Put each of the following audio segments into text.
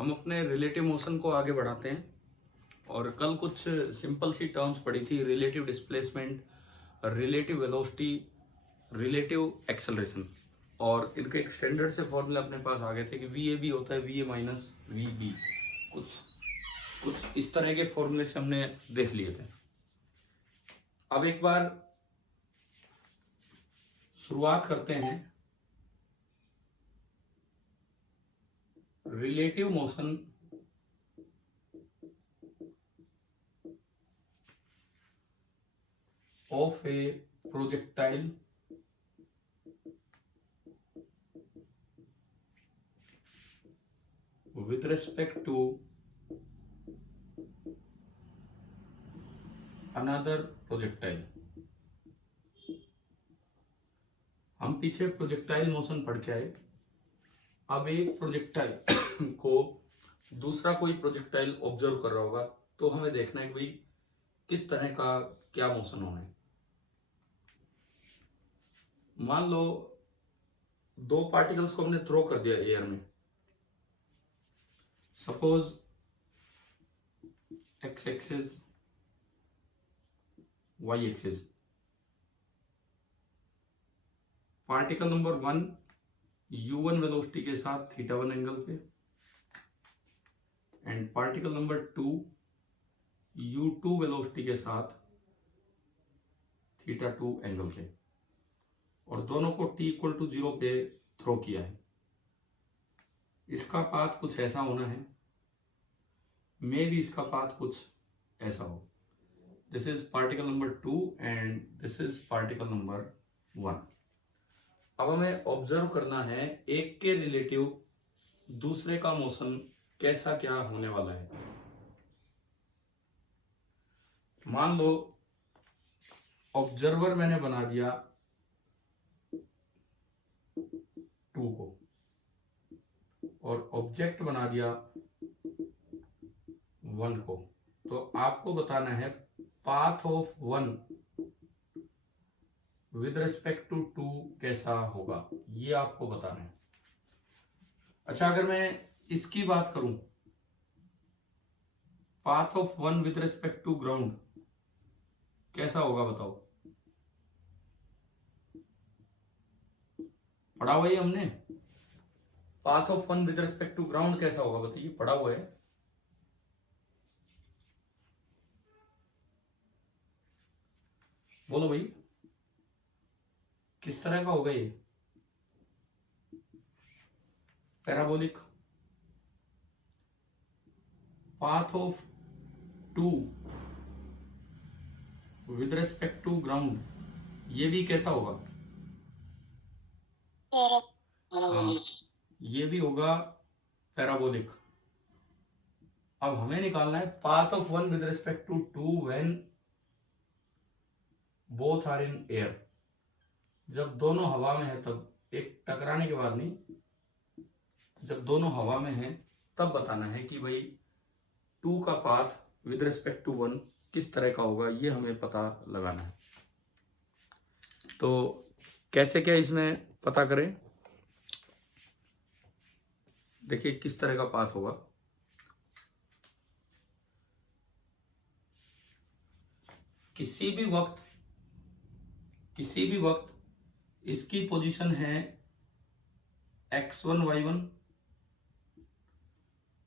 हम अपने relative motion को आगे बढ़ाते हैं और कल कुछ सिंपल सी टर्म्स पढ़ी थी, relative displacement, relative velocity, relative acceleration, और इनके एक स्टैंडर्ड से फॉर्मूला अपने पास आ गए थे कि वी ए बी होता है V A minus V B. कुछ कुछ इस तरह के फॉर्मूले से हमने देख लिए थे। अब एक बार शुरुआत करते हैं relative motion of A projectile with respect to another projectile। हम पीछे प्रोजेक्टाइल मोशन पढ़ के आए। अब एक प्रोजेक्टाइल को दूसरा कोई प्रोजेक्टाइल ऑब्जर्व कर रहा होगा तो हमें देखना है कि भाई किस तरह का क्या मोशन होना है। मान लो दो पार्टिकल्स को हमने थ्रो कर दिया एयर में, suppose x axis y axis. Particle number 1 u1 velocity के साथ θ1 एंगल पे, and particle number 2 u2 velocity के साथ θ2 एंगल पे, और दोनों को t=0 पे थ्रो किया है। इसका पाथ कुछ ऐसा होना है, मे भी इसका पाथ कुछ ऐसा हो। This is particle number 2 and this is particle number 1। अब हमें ऑब्जर्व करना है एक के रिलेटिव दूसरे का मोशन कैसा क्या होने वाला है। मान लो ऑब्जर्वर मैंने बना दिया 2 को और ऑब्जेक्ट बना दिया 1 को, तो आपको बताना है path of 1 with respect to 2 कैसा होगा, ये आपको बताना है। अच्छा, अगर मैं इसकी बात करूं, path of 1 with respect to ground कैसा होगा बताओ। पढ़ा हुआ है हमने, path of 1 with respect to ground कैसा होगा बताइए, पढ़ा हुआ है। बोलो भाई, किस तरह का होगा ये? Parabolic. Path of 2 with respect to ground, ये भी कैसा होगा? ये भी होगा पैराबोलिक। अब हमें निकालना है path of 1 with respect to 2 when both are in air. जब दोनों हवा में है तब, एक टकराने के बाद नहीं, जब दोनों हवा में है तब बताना है कि भाई 2 का पाथ विद रिस्पेक्ट टू 1 किस तरह का होगा, ये हमें पता लगाना है। तो कैसे क्या इसमें पता करें, देखिए किस तरह का पाथ होगा। किसी भी वक्त इसकी पोजीशन है x1 y1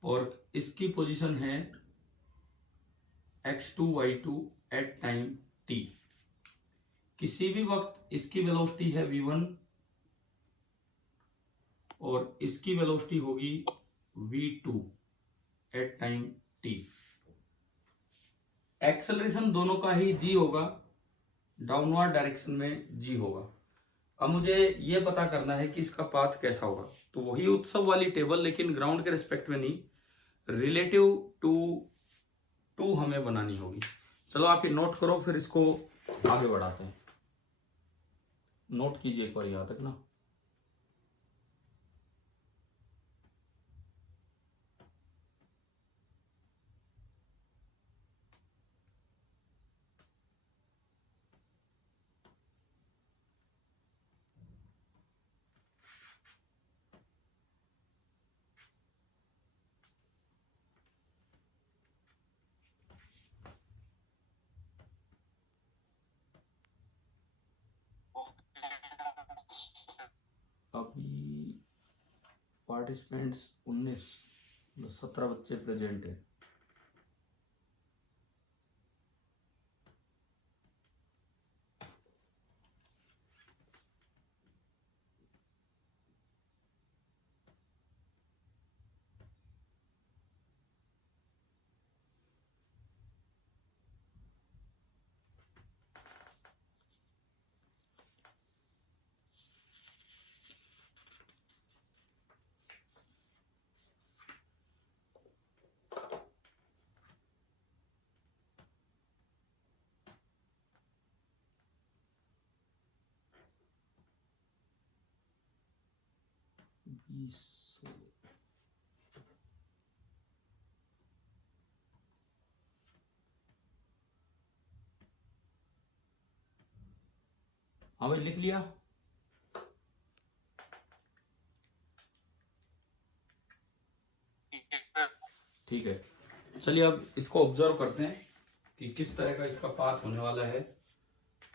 और इसकी पोजीशन है x2 y2 at time t। किसी भी वक्त इसकी वेलोसिटी है v1 और इसकी वेलोसिटी होगी v2 at time t। Acceleration दोनों का ही g होगा, डाउनवर्ड डायरेक्शन में g होगा। अब मुझे ये पता करना है कि इसका पाथ कैसा होगा, तो वही उत्सव वाली टेबल लेकिन ग्राउंड के रिस्पेक्ट में नहीं, रिलेटिव टू हमें बनानी होगी। चलो आप ये नोट करो, फिर इसको आगे बढ़ाते हैं। नोट कीजिए एक बार यहां तक ना। पार्टिसिपेंट्स 19, 17 बच्चे प्रेजेंट है। हाँ भाई लिख लिया। ठीक है, चलिए अब इसको ऑब्जर्व करते हैं कि किस तरह का इसका पाथ होने वाला है।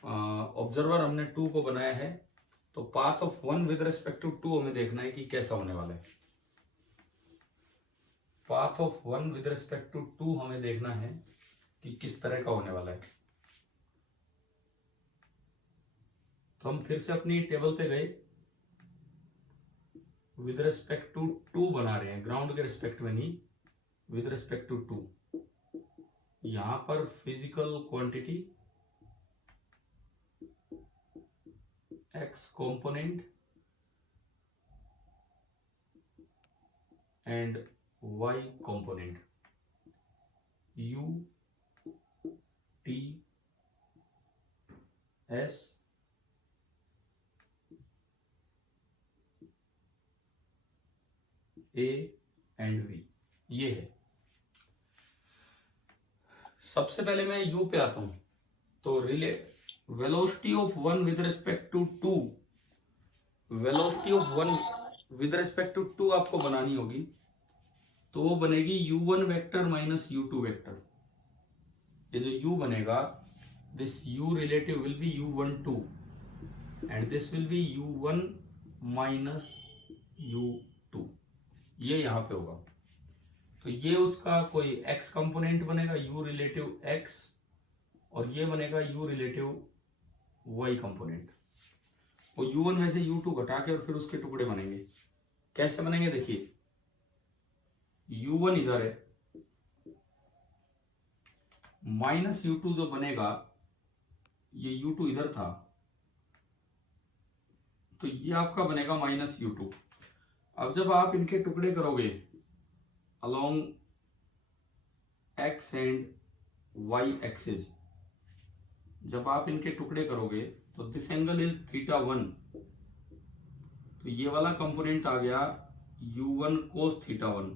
ऑब्जर्वर हमने 2 को बनाया है, तो path of 1 with respect to 2 हमें देखना है कि कैसा होने वाला है। Path of 1 with respect to 2 हमें देखना है कि किस तरह का होने वाला है। तो हम फिर से अपनी टेबल पे गए, विद रिस्पेक्ट टू 2 बना रहे हैं, ग्राउंड के रिस्पेक्ट में नहीं, विद रिस्पेक्ट टू 2। यहां पर physical quantity x component and y component, u t s a and v, ये है। सबसे पहले मैं u पे आता हूं, तो velocity of 1 with respect to 2, velocity of 1 with respect to 2 आपको बनानी होगी, तो वो बनेगी u1 vector minus u2 vector. ये जो u बनेगा, this u relative will be u12 and this will be u1 minus u2, ये यहां पे होगा। तो ये उसका कोई x कंपोनेंट बनेगा, u रिलेटिव x, और ये बनेगा u रिलेटिव y कंपोनेंट। वो u1 में से u2 घटा के और फिर उसके टुकड़े बनेंगे। कैसे बनेंगे देखिए, u1 इधर है, माइनस u2 जो बनेगा, ये u2 इधर था, तो ये आपका बनेगा माइनस u2। अब जब आप इनके टुकड़े करोगे along x and y axis, जब आप इनके टुकड़े करोगे तो दिस एंगल इज θ1, तो ये वाला कंपोनेंट आ गया u1 cos θ1,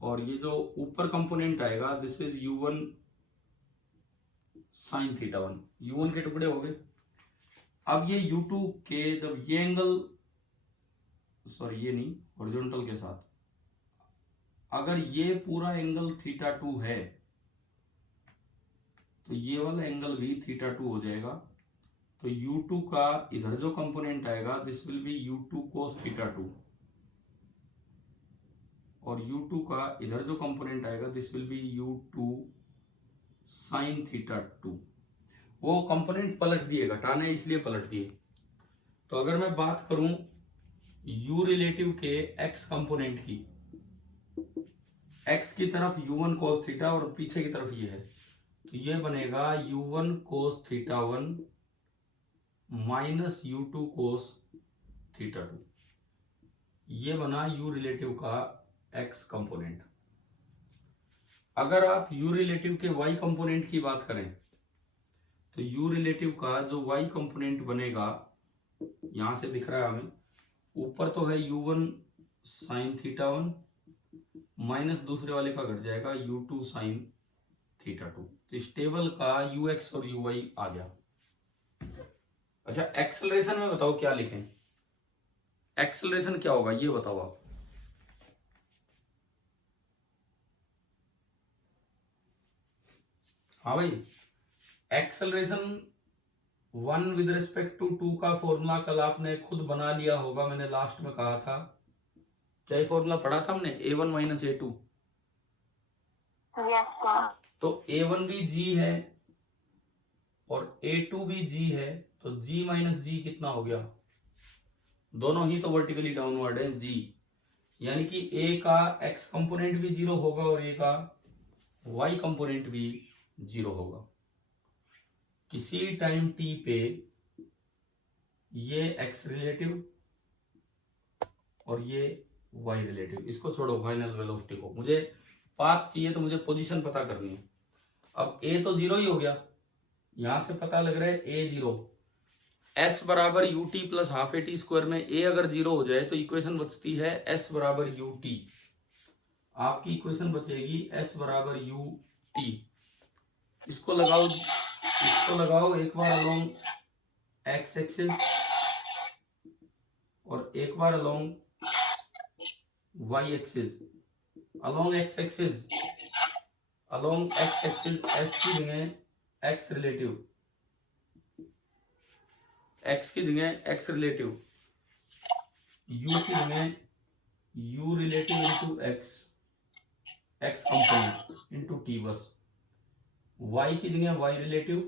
और ये जो ऊपर कंपोनेंट आएगा this is u1 sin θ1। u1 के टुकड़े हो गए। अब ये u2 के जब ये एंगल, सॉरी ये नहीं, हॉरिजॉन्टल के साथ, अगर ये पूरा एंगल θ2 है तो ये वाला एंगल भी θ2 हो जाएगा। तो u2 का इधर जो कंपोनेंट आएगा this will be u2 cos θ2, और u2 का इधर जो कंपोनेंट आएगा this will be u2 sin θ2। वो कंपोनेंट पलट दिए, घटाने इसलिए पलट दिए। तो अगर मैं बात करूं u रिलेटिव के x कंपोनेंट की, x की तरफ u1 cos θ और पीछे की तरफ ये है, तो ये बनेगा u1 cos θ1 minus u2 cos θ2। ये बना u रिलेटिव का x कंपोनेंट। अगर आप u रिलेटिव के y कंपोनेंट की बात करें, तो u रिलेटिव का जो y कंपोनेंट बनेगा, यहां से दिख रहा है हमें, ऊपर तो है u1 sin θ1 माइनस दूसरे वाले का घट जाएगा u2 sin θ2। तो इस टेबल का ux और uy आ गया। अच्छा, एक्सेलरेशन में बताओ क्या लिखें, एक्सेलरेशन क्या होगा ये बताओ आप। हाँ भाई, एक्सेलरेशन 1 विद रिस्पेक्ट टू 2 का फॉर्मूला कल आपने खुद बना लिया होगा, मैंने लास्ट में कहा था। क्या ये फॉर्मूला पढ़ा था हमने, A1 माइनस A2। तो A1 भी G है और A2 भी G है, तो G माइनस G कितना हो गया, दोनों ही तो वर्टिकली डाउनवर्ड है G, यानी कि A का X कंपोनेंट भी 0 होगा और A का Y कंपोनेंट भी 0 होगा। किसी टाइम T पे ये X रिलेटिव और ये Y रिलेटिव, इसको छोड़ो फाइनल वेलोसिटी को, मुझे पाथ चाहिए तो मुझे पोजीशन पता करनी है। अब A तो 0 ही हो गया, यहां से पता लग रहा है A 0, S बराबर UT plus half AT square में A अगर 0 हो जाए तो इक्वेशन बचती है S बराबर UT, आपकी इक्वेशन बचेगी S बराबर UT। इसको लगाओ एक बार अलोंग X एक्सिस और एक बार along Y axis. Along X axis S की जगह X रिलेटिव, X की जगह X रिलेटिव, U की जगह U relative into X component into T बस। Y की जगह Y relative,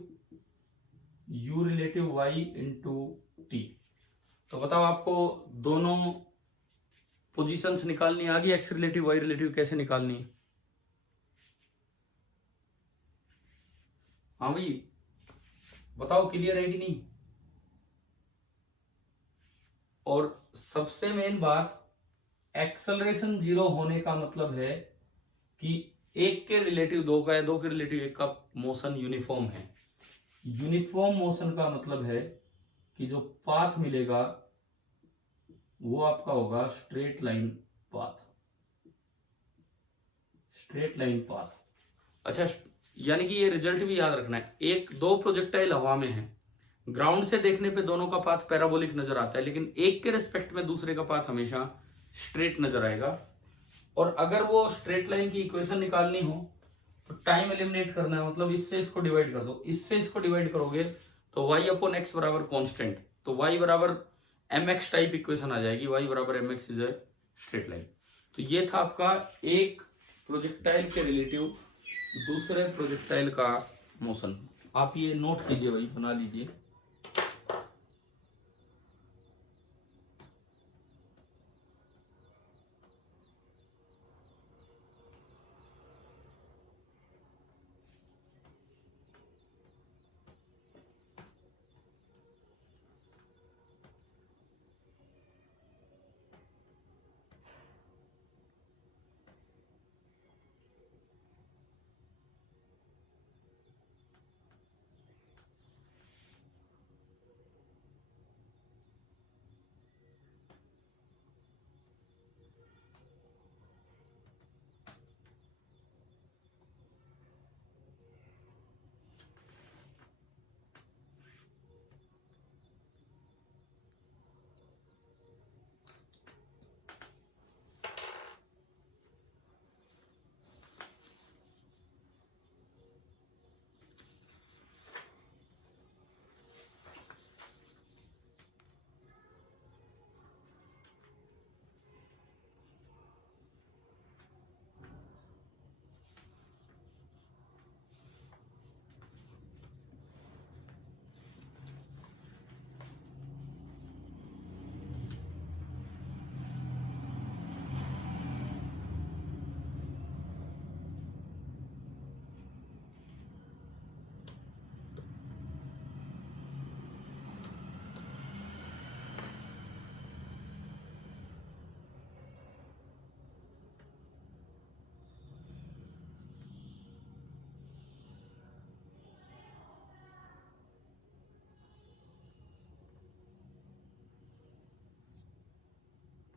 U relative Y into T। तो बताओ आपको दोनों पोजीशंस निकालनी आ गई, X रिलेटिव Y रिलेटिव कैसे निकालनी है? हाँ भाई बताओ, क्लियर है कि नहीं? और सबसे मेन बात, एक्सेलरेशन 0 होने का मतलब है कि एक के रिलेटिव 2 का या 2 के रिलेटिव 1 का मोशन यूनिफॉर्म है। यूनिफॉर्म मोशन का मतलब है कि जो पाथ मिलेगा वो आपका होगा स्ट्रेट लाइन पाथ। अच्छा, यानी कि ये रिजल्ट भी याद रखना है, एक दो प्रोजेक्टाइल हवा में है, ग्राउंड से देखने पे दोनों का पाथ पैराबोलिक नजर आता है, लेकिन एक के रिस्पेक्ट में दूसरे का पाथ हमेशा स्ट्रेट नजर आएगा। और अगर वो स्ट्रेट लाइन की इक्वेशन निकालनी हो तो टाइम एलिमिनेट करना है, मतलब इससे इसको डिवाइड कर दो, इससे इसको डिवाइड करोगे तो y अपॉन x बराबर कांस्टेंट, तो y बराबर mx टाइप इक्वेशन आ जाएगी, y बराबर mx is a straight line. तो ये था आपका एक प्रोजेक्टाइल के रिलेटिव दूसरे प्रोजेक्टाइल का मोशन। आप ये नोट कीजिए भाई, बना लीजिए।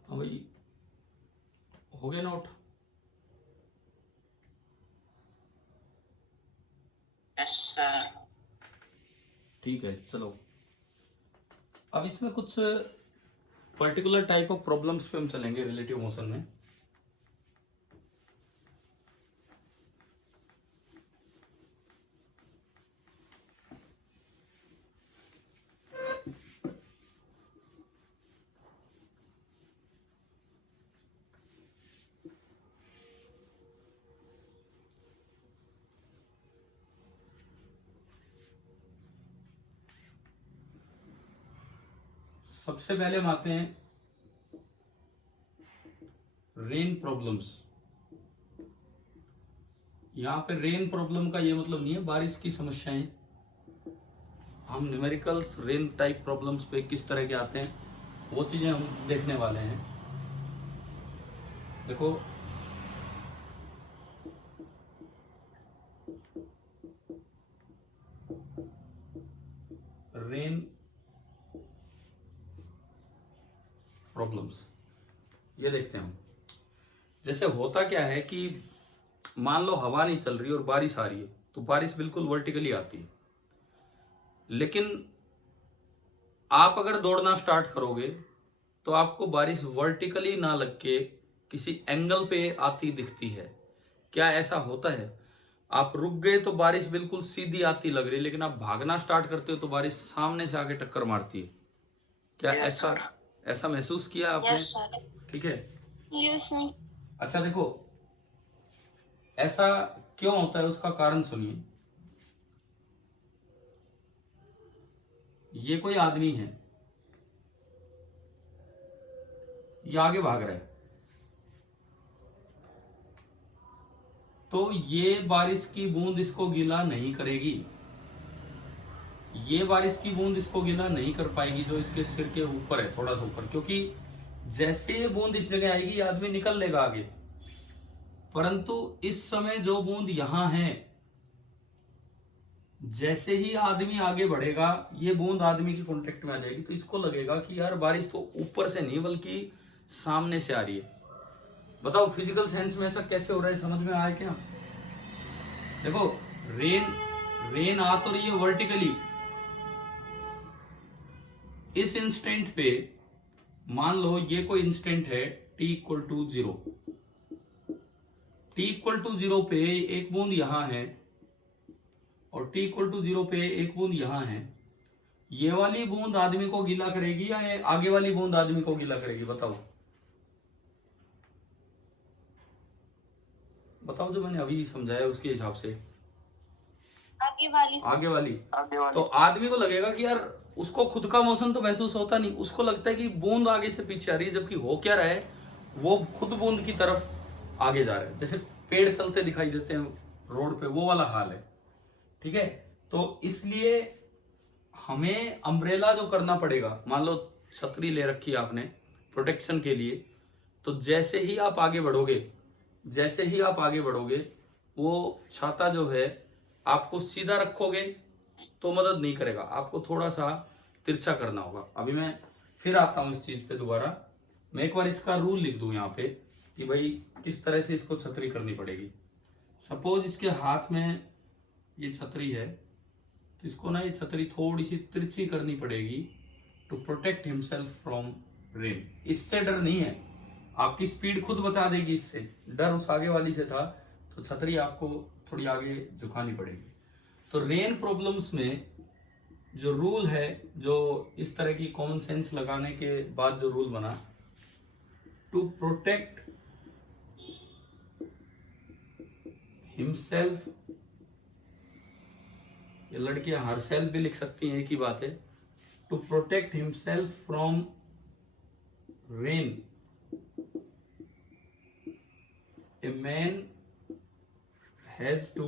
भाई हो गया नोट? ठीक है, चलो अब इसमें कुछ पर्टिकुलर टाइप ऑफ प्रॉब्लम्स पे हम चलेंगे रिलेटिव मोशन में। सबसे पहले हम आते हैं रेन प्रॉब्लम्स। यहां पे रेन प्रॉब्लम का ये मतलब नहीं है बारिश की समस्याएं। हम न्यूमेरिकल्स रेन टाइप प्रॉब्लम्स पे किस तरह के आते हैं वो चीजें हम देखने वाले हैं। देखो रेन प्रॉब्लम्स ये देखते हैं हम। जैसे होता क्या है कि मान लो हवा नहीं चल रही और बारिश आ रही है, तो बारिश बिल्कुल वर्टिकली आती है, लेकिन आप अगर दौड़ना स्टार्ट करोगे तो आपको बारिश वर्टिकली ना लग के किसी एंगल पे आती दिखती है। क्या ऐसा होता है? आप रुक गए तो बारिश बिल्कुल सीधी आती लग रही है, लेकिन आप भागना स्टार्ट करते हो तो बारिश सामने से आके टक्कर मारती है। क्या ऐसा महसूस किया आपने? ठीक है। अच्छा देखो, ऐसा क्यों होता है उसका कारण सुनिए। ये कोई आदमी है, ये आगे भाग रहा है, तो ये बारिश की बूंद इसको गीला नहीं करेगी, ये बारिश की बूंद इसको गीला नहीं कर पाएगी जो इसके सिर के ऊपर है, थोड़ा सा ऊपर, क्योंकि जैसे ये बूंद इस जगह आएगी ये आदमी निकल लेगा आगे। परंतु इस समय जो बूंद यहां है, जैसे ही आदमी आगे बढ़ेगा ये बूंद आदमी के कांटेक्ट में आ जाएगी, तो इसको लगेगा कि यार बारिश तो ऊपर से नहीं बल्कि सामने से आ रही है। बताओ फिजिकल सेंस में ऐसा कैसे हो रहा है, समझ में आया क्या? देखो रेन आ तो रही है वर्टिकली। इस इंस्टेंट पे मान लो ये कोई इंस्टेंट है t equal to 0। t equal to 0 पे एक बूंद यहां है और t इक्वल टू 0 पे एक बूंद यहां है। ये वाली बूंद आदमी को गीला करेगी या ये आगे वाली बूंद आदमी को गीला करेगी? बताओ बताओ, जो मैंने अभी समझाया उसके हिसाब से आगे वाली। तो आदमी को लगेगा कि यार उसको खुद का मोशन तो महसूस होता नहीं, उसको लगता है कि बूंद आगे से पीछे आ रही है, जबकि हो क्या रहा है, वो खुद बूंद की तरफ आगे जा रहा है। जैसे पेड़ चलते दिखाई देते हैं रोड पे, वो वाला हाल है। ठीक है, तो इसलिए हमें अम्ब्रेला जो करना पड़ेगा, मान लो छतरी ले रखी है आपने प्रोटेक्शन के लिए, तो जैसे ही आप आगे बढ़ोगे वो छाता जो है आपको सीधा रखोगे तो मदद नहीं करेगा, आपको थोड़ा सा तिरछा करना होगा। अभी मैं फिर आता हूं इस चीज पे दोबारा। मैं एक बार इसका रूल लिख दूं यहाँ पे कि भाई किस तरह से इसको छतरी करनी पड़ेगी। सपोज इसके हाथ में ये छतरी है, तो इसको ना ये छतरी थोड़ी सी तिरछी करनी पड़ेगी to protect himself from rain. इससे डर नहीं है, आपकी स्पीड खुद बचा देगी इससे। डर उस आगे वाली से था, तो छतरी आपको थोड़ी आगे झुकानी पड़ेगी। तो रेन प्रॉब्लम्स में जो रूल है, जो इस तरह की कॉमन सेंस लगाने के बाद जो रूल बना, टू प्रोटेक्ट हिमसेल्फ, ये लड़कियां हर सेल्फ भी लिख सकती हैं, एक ही बात है। To protect himself from rain, a man has to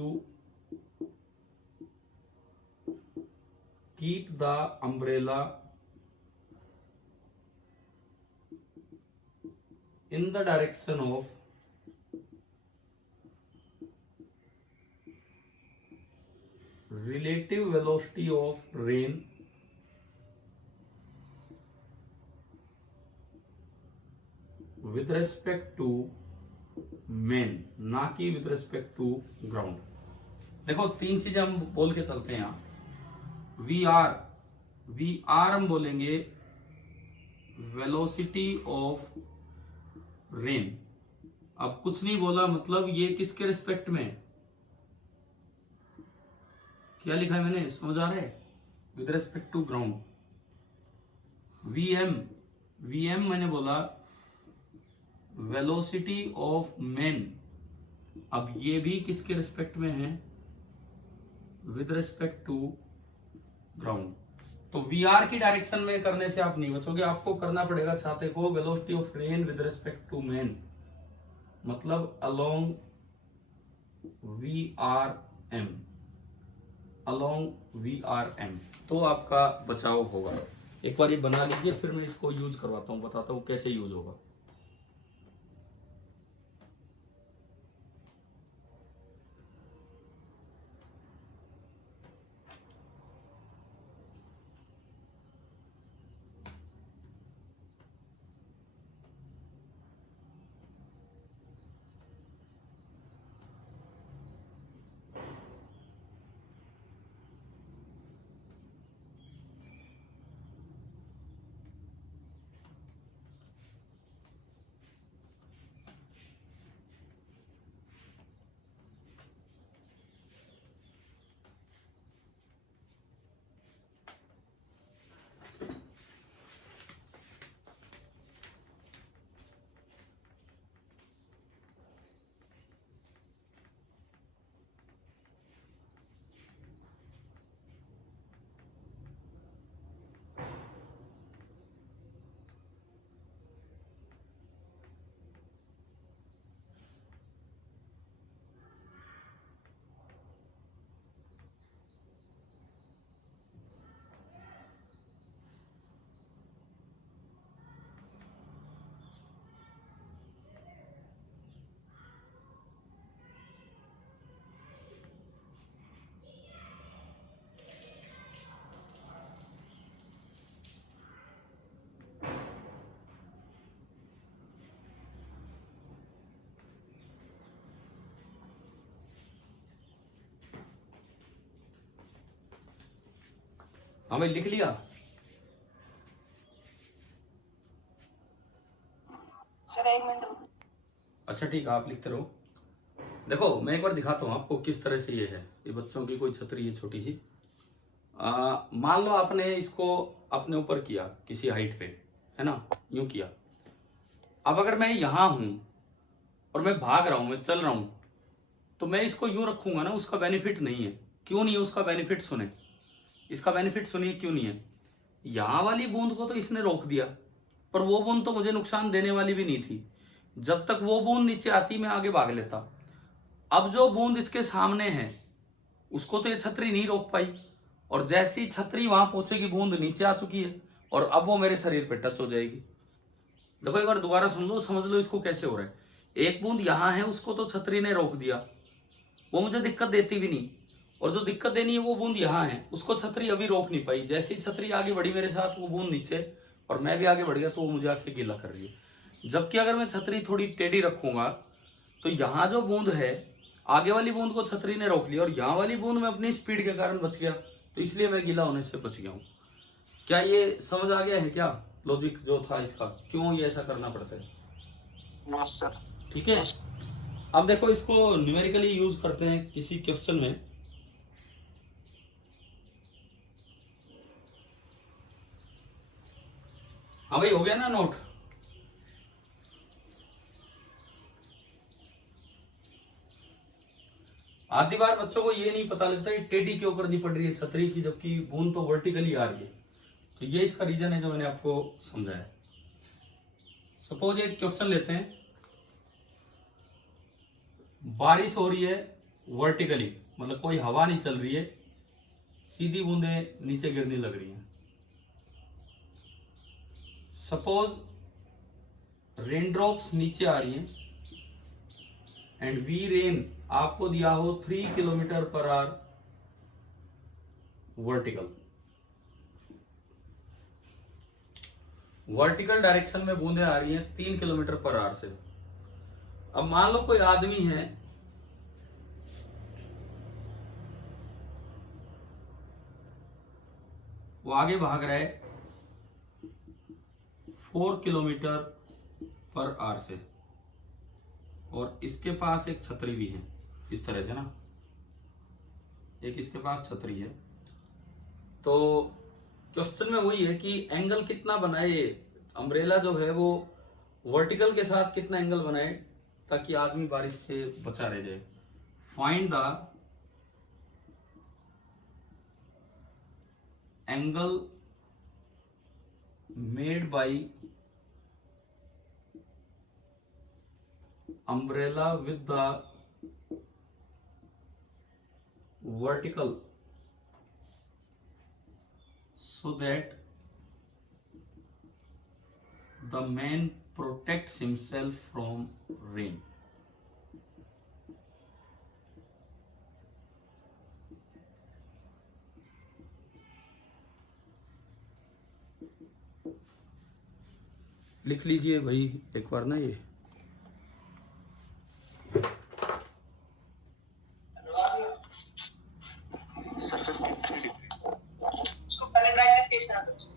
keep the umbrella in the direction of relative velocity of rain with respect to main, ना कि विद रिस्पेक्ट टू ग्राउंड। देखो तीन चीजें हम बोल के चलते हैं यहां। वी आर हम बोलेंगे वेलोसिटी ऑफ रेन। अब कुछ नहीं बोला, मतलब ये किसके रिस्पेक्ट में, क्या लिखा है मैंने, समझ आ रहा है? With respect to ground. V M मैंने बोला वेलोसिटी ऑफ मैन। अब ये भी किसके रिस्पेक्ट में है? With respect to ground. तो वीआर की डायरेक्शन में करने से आप नहीं बचोगे, आपको करना पड़ेगा छाते को velocity of rain with respect to man, मतलब अलोंग VRM, अलोंग VRM, तो आपका बचाव होगा। एक बार ये बना लीजिए, फिर मैं इसको यूज करवाता हूं, बताता हूं कैसे यूज होगा। हाँ भाई, लिख लिया? सर 1 मिनट रुको। अच्छा ठीक है, आप लिखते रहो। देखो मैं एक बार दिखाता हूँ आपको किस तरह से ये है। ये बच्चों की कोई छतरी है छोटी सी। मान लो आपने इसको अपने ऊपर किया किसी हाइट पे, है ना, यूं किया। अब अगर मैं यहां हूं और मैं भाग रहा हूं, मैं चल रहा हूं, तो मैं इसको यूं रखूंगा ना, उसका बेनिफिट नहीं है। क्यों नहीं है उसका बेनिफिट? सुने, इसका बेनिफिट सुनिए क्यों नहीं है। यहां वाली बूंद को तो इसने रोक दिया, पर वो बूंद तो मुझे नुकसान देने वाली भी नहीं थी। जब तक वो बूंद नीचे आती मैं आगे भाग लेता। अब जो बूंद इसके सामने है उसको तो ये छतरी नहीं रोक पाई, और जैसी छतरी वहां पहुंचेगी बूंद नीचे आ चुकी है, और अब वो मेरे शरीर पे टच हो जाएगी। देखो एक बार दोबारा सुन लो, समझ लो इसको कैसे हो रहा है। एक बूंद यहां है, उसको तो छतरी ने रोक दिया, वो मुझे दिक्कत देती भी नहीं। और जो दिक्कत देनी है वो बूंद यहाँ है, उसको छतरी अभी रोक नहीं पाई। जैसी छतरी आगे बढ़ी मेरे साथ, वो बूंद नीचे, और मैं भी आगे बढ़ गया, तो वो मुझे आके गीला कर रही है। जबकि अगर मैं छतरी थोड़ी टेढ़ी रखूंगा तो यहाँ जो बूंद है, आगे वाली बूंद को छतरी ने रोक लिया, और यहाँ वाली बूंद में अपनी स्पीड के कारण बच गया, तो इसलिए मैं गीला होने से बच गया हूँ। क्या ये समझ आ गया है? क्या लॉजिक जो था इसका, क्यों ये ऐसा करना पड़ता है? Yes sir. ठीक है, अब देखो इसको न्यूमेरिकली यूज करते हैं किसी क्वेश्चन में। हाँ भाई, हो गया ना नोट? आधी बार बच्चों को ये नहीं पता लगता कि टेढ़ी क्यों करनी पड़ रही है छतरी की, जबकि बूंद तो वर्टिकली आ रही है। तो ये इसका रीजन है जो मैंने आपको समझाया। सपोज एक क्वेश्चन लेते हैं, बारिश हो रही है वर्टिकली, मतलब कोई हवा नहीं चल रही है, सीधी बूंदें नीचे गिरने लग रही हैं। सपोज रेनड्रॉप्स नीचे आ रही हैं, एंड वी रेन आपको दिया हो 3 kilometre per hour vertical. Vertical direction में बूंदें आ रही हैं 3 किलोमीटर पर आवर से। अब मान लो कोई आदमी है, वो आगे भाग रहा है 4 किलोमीटर पर आवर से, और इसके पास एक छतरी भी है इस तरह से ना, एक इसके पास छतरी है। तो क्वेश्चन में वही है कि एंगल कितना बनाए, अम्ब्रेला जो है वो वर्टिकल के साथ कितना एंगल बनाए ताकि आदमी बारिश से बचा रह जाए। Find the angle made by umbrella with the vertical so that the man protects himself from rain. लिख लीजिए भाई एक बार ना ये। सर 53 डिग्री इसको पहले ब्राइटनेस कैसे आना है?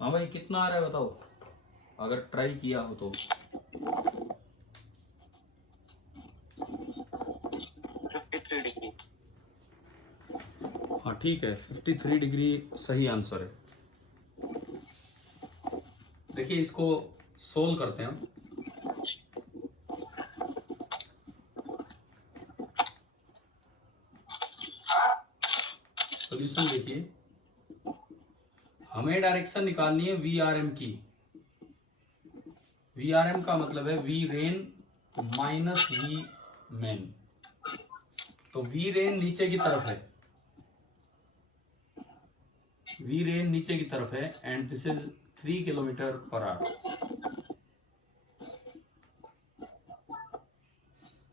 हाँ भाई कितना आ रहा है बताओ, अगर ट्राई किया हो तो। 53 डिग्री। हाँ ठीक है, 53 डिग्री सही आंसर है। देखिए इसको सोल्व करते हैं हम। सॉल्यूशन देखिए, हमें डायरेक्शन निकालनी है VRM की। VRM का मतलब है V rain minus V man. तो V रेन नीचे की तरफ है, V रेन नीचे की तरफ है and this is 3 kilometre per hour.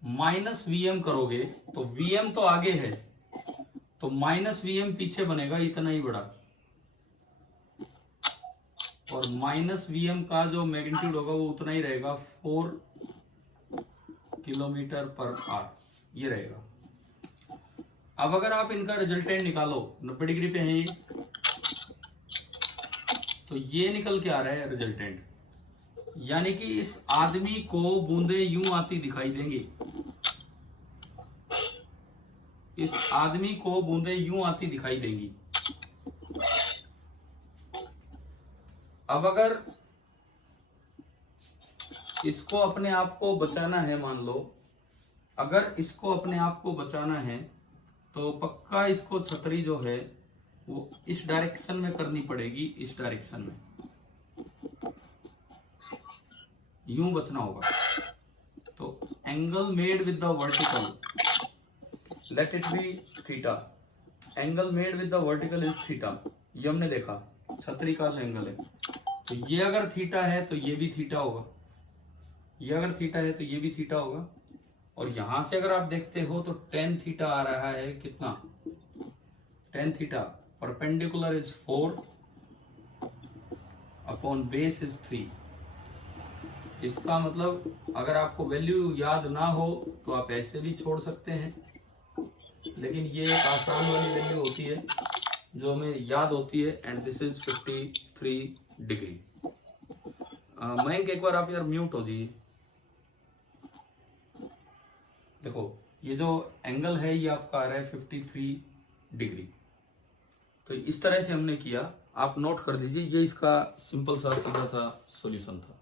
Minus VM करोगे तो VM तो आगे है, तो माइनस VM पीछे बनेगा इतना ही बड़ा, और माइनस VM का जो मैग्नीट्यूड होगा वो उतना ही रहेगा 4 किलोमीटर पर आवर ये रहेगा। अब अगर आप इनका रिजल्टेंट निकालो, 90 डिग्री पे है ये, तो ये निकल के आ रहा है रिजल्टेंट, यानी कि इस आदमी को बूंदे यूं आती दिखाई देंगी, इस आदमी को बूंदे यूं आती दिखाई देंगी। अब अगर इसको अपने आप को बचाना है, मान लो अगर इसको अपने आप को बचाना है तो पक्का इसको छतरी जो है वो इस डायरेक्शन में करनी पड़ेगी, इस डायरेक्शन में यूं बचना होगा। तो angle made with the vertical, let it be theta, angle made with the vertical is theta. ये हमने देखा छतरी का जो एंगल है, तो ये अगर थीटा है तो ये भी थीटा होगा, ये अगर थीटा है तो ये भी थीटा होगा। और यहां से अगर आप देखते हो तो टेन थीटा आ रहा है, कितना, tan theta perpendicular is 4 upon base is 3। इसका मतलब अगर आपको वैल्यू याद ना हो तो आप ऐसे भी छोड़ सकते हैं, लेकिन ये एक आसान वाली वैल्यू होती है जो हमें याद होती है and this is 53 degree. Mayank एक बार आप यार म्यूट हो जाइए। देखो ये जो एंगल है ये आपका आ रहा है 53 डिग्री। तो इस तरह से हमने किया, आप नोट कर दीजिए, ये इसका सिंपल सा सीधा सा सॉल्यूशन था।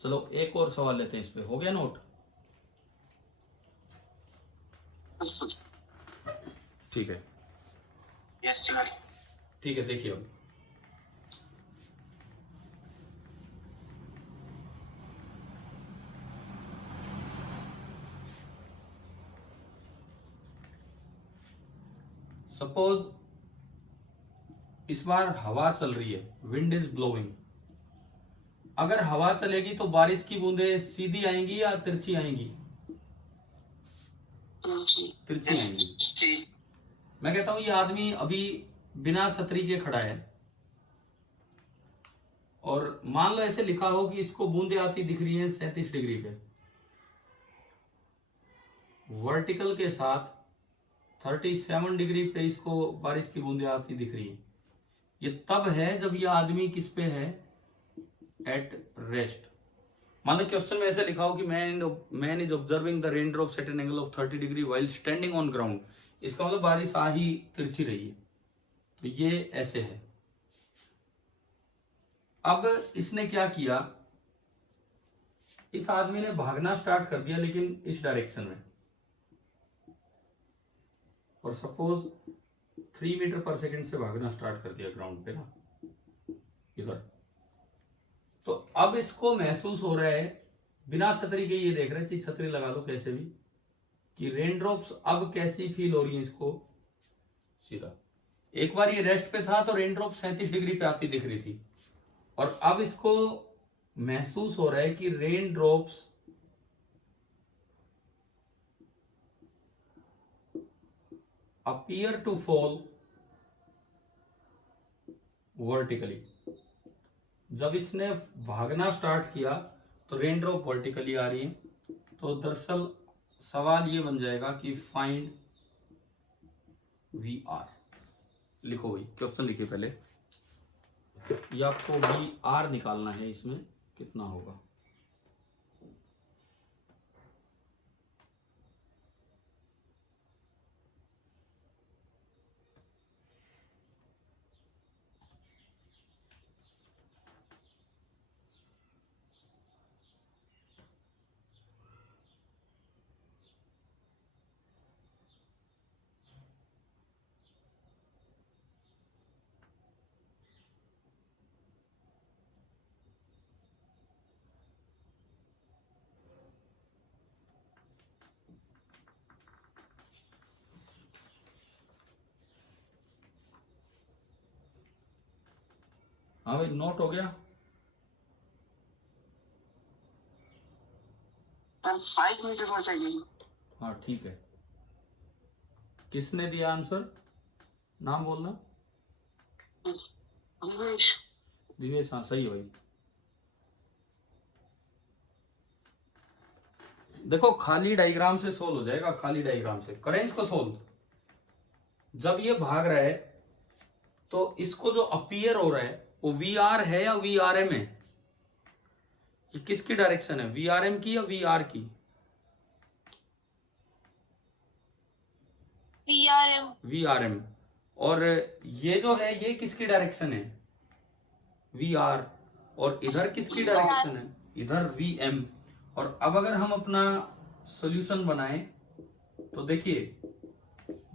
चलो एक और सवाल लेते हैं, इस पे हो गया नोट। ठीक है, यस सर। ठीक है। देखिए अब सपोज इस बार हवा चल रही है, विंड इज ब्लोइंग। अगर हवा चलेगी तो बारिश की बूंदें सीधी आएंगी या तिरछी आएंगी? तिरछी आएंगी। मैं कहता हूं ये आदमी अभी बिना छतरी के खड़ा है और मान लो ऐसे लिखा हो कि इसको बूंदें आती दिख रही है 37 डिग्री पे, वर्टिकल के साथ 37 डिग्री पे इसको बारिश की बूंदें आती दिख रही है। ये तब है जब ये आदमी किस पे है? At rest. मान लो क्वेश्चन में ऐसे लिखा हो कि man is observing the raindrops at an angle of 30 degree while standing on ground. इसका मतलब बारिश आ ही तिरछी रही है, तो ये ऐसे है। अब इसने क्या किया, इस आदमी ने भागना स्टार्ट कर दिया लेकिन इस डायरेक्शन में, और सपोज 3 मीटर पर सेकंड से भागना स्टार्ट कर दिया ग्राउंड पे ना, इधर। तो अब इसको महसूस हो रहा है बिना छतरी के, ये देख रहे हैं, छतरी लगा लो कैसे भी, कि रेन ड्रॉप्स अब कैसी फील हो रही है इसको सीधा। एक बार ये रेस्ट पे था तो रेन ड्रॉप 37 डिग्री पे आती दिख रही थी, और अब इसको महसूस हो रहा है कि rain drops appear to fall vertically। जब इसने भागना स्टार्ट किया तो रेन ड्रॉप वर्टिकली आ रही है। तो दरअसल सवाल ये बन जाएगा कि फाइंड वी आर। लिखो भाई, क्वेश्चन लिखिए पहले। ये आपको वी आर निकालना है, इसमें कितना होगा। हाँ भाई, नोट हो गया? 5 मीटर पर सेकंड। हाँ ठीक है। किसने दिया आंसर? नाम बोलना। दिवेश। दिवेश, हाँ सही है भाई। देखो खाली डायग्राम से सोल्व हो जाएगा, खाली डायग्राम से करें इसको सोल्व। जब ये भाग रहा है तो इसको जो अपीयर हो रहा है वो वी आर है या वी आर एम है? ये किसकी डायरेक्शन है, वी आर एम की या वी आर की? V R M. और ये जो है ये किसकी डायरेक्शन है? V R. और इधर किसकी डायरेक्शन है? इधर वी एम। और अब अगर हम अपना सॉल्यूशन बनाएं तो देखिए,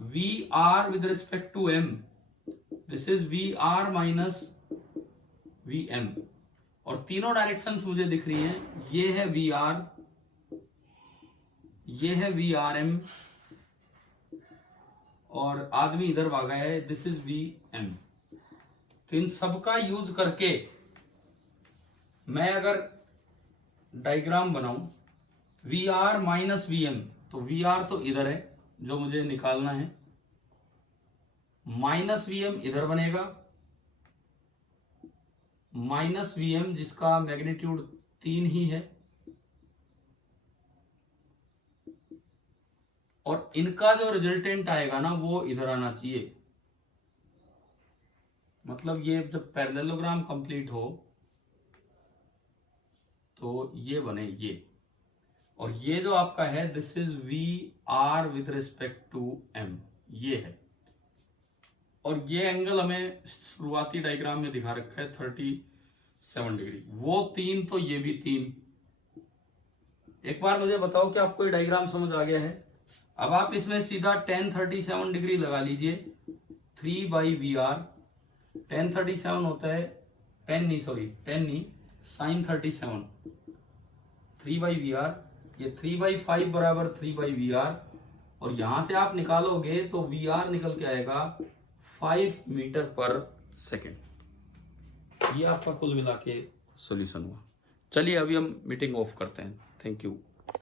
V R with respect to M, this is V R minus V M. और तीनों डायरेक्शंस मुझे दिख रही हैं, ये है वी आर, ये है वी आर एम, और आदमी इधर भागा है, दिस इज वी एम। तो इन सबका यूज करके मैं अगर डायग्राम बनाऊं V R minus V M, तो वी आर तो इधर है जो मुझे निकालना है, माइनस वी एम इधर बनेगा, माइनस वी एम जिसका मैग्नीट्यूड 3 ही है, और इनका जो रिजल्टेंट आएगा ना वो इधर आना चाहिए। मतलब ये जब पैरेललोग्राम कंप्लीट हो तो ये बने ये, और ये जो आपका है this is V R with respect to M, ये है। और ये एंगल हमें शुरुआती डायग्राम में दिखा रखा है 37 डिग्री, वो 3 तो ये भी 3। एक बार मुझे बताओ कि आपको ये डायग्राम समझ आ गया है? अब आप इसमें सीधा tan 37 डिग्री लगा लीजिए, 3/VR। tan 37 होता है tan नहीं sin 37, 3/VR, ये 3/5 बराबर 3/VR, और यहां से आप निकालोगे तो VR निकल के आएगा 5 मीटर पर सेकेंड। ये आपका कुल मिला के सोल्यूशन हुआ। चलिए अभी हम मीटिंग ऑफ करते हैं। Thank you.